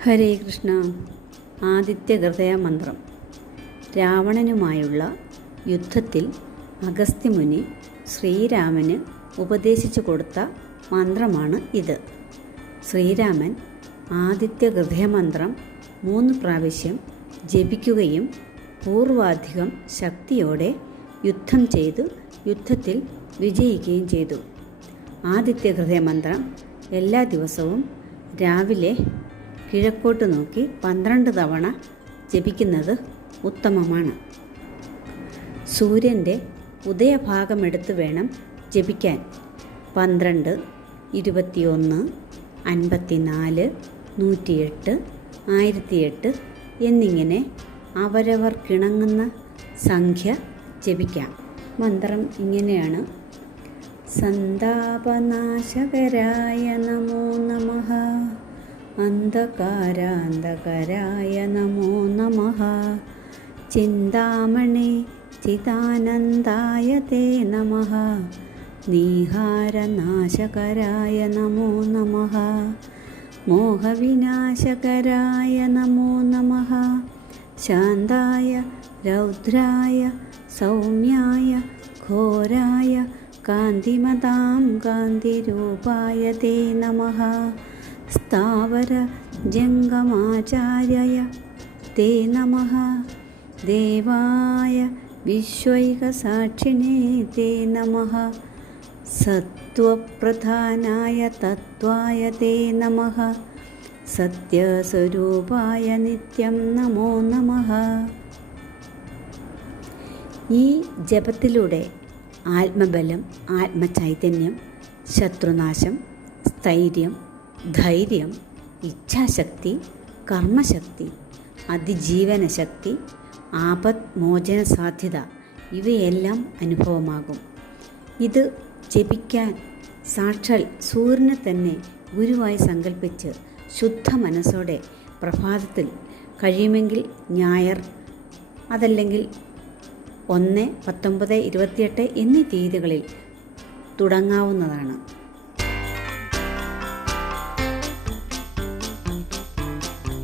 ഹരേ കൃഷ്ണ. ആദിത്യ ഹൃദയ മന്ത്രം രാവണനുമായുള്ള യുദ്ധത്തിൽ അഗസ്ത്യമുനി ശ്രീരാമന് ഉപദേശിച്ചു കൊടുത്ത മന്ത്രമാണ് ഇത്. ശ്രീരാമൻ ആദിത്യ ഹൃദയമന്ത്രം മൂന്ന് പ്രാവശ്യം ജപിക്കുകയും പൂർവാധികം ശക്തിയോടെ യുദ്ധം ചെയ്ത് യുദ്ധത്തിൽ വിജയിക്കുകയും ചെയ്തു. ആദിത്യ ഹൃദയമന്ത്രം എല്ലാ ദിവസവും രാവിലെ കിഴക്കോട്ട് നോക്കി പന്ത്രണ്ട് തവണ ജപിക്കുന്നത് ഉത്തമമാണ്. സൂര്യന്റെ ഉദയഭാഗമെടുത്ത് വേണം ജപിക്കാൻ. പന്ത്രണ്ട് ഇരുപത്തിയൊന്ന് അൻപത്തിനാല് നൂറ്റിയെട്ട് ആയിരത്തിയെട്ട് എന്നിങ്ങനെ അവരവർക്കിണങ്ങുന്ന സംഖ്യ ജപിക്കാം. മന്ത്രം ഇങ്ങനെയാണ്. സന്താപനാശകരായ നമോ നമഃ. അന്ധകാരാന്ധകരായ നമോ നമ. ചിന്താമണി ചിദാനന്ദായ തേ നമ. നീഹാരനാശകരായ നമോ നമ. മോഹവിനാശകരായ നമോ നമ. ശാന്തായ രൗദ്രായ സൗമ്യായ ഘോരായ കാന്തിമതാം കാന്തിരൂപായ തേ നമഃ. സ്ഥാവര ജംഗമാചാര്യ തേ നമ. ദേവായ വിശ്വൈകസാക്ഷിണേ തേ നമ. സത്വപ്രധാനായ തത്വായ തേ നമ. സത്യസ്വരൂപായ നിത്യം നമോ നമ. ഈ ജപത്തിലൂടെ ആത്മബലം ആത്മചൈതന്യം ശത്രുനാശം സ്ഥൈര്യം ധൈര്യം ഇച്ഛാശക്തി കർമ്മശക്തി അതിജീവന ശക്തി ആപത് മോചന സാധ്യത ഇവയെല്ലാം അനുഭവമാകും. ഇത് ജപിക്കാൻ സാക്ഷാൽ സൂര്യനെ തന്നെ ഗുരുവായി സങ്കല്പിച്ച് ശുദ്ധ മനസ്സോടെ പ്രഭാതത്തിൽ കഴിയുമെങ്കിൽ ഞായർ അതല്ലെങ്കിൽ ഒന്ന് പത്തൊമ്പത് ഇരുപത്തിയെട്ട് എന്നീ തീയതികളിൽ തുടങ്ങാവുന്നതാണ്.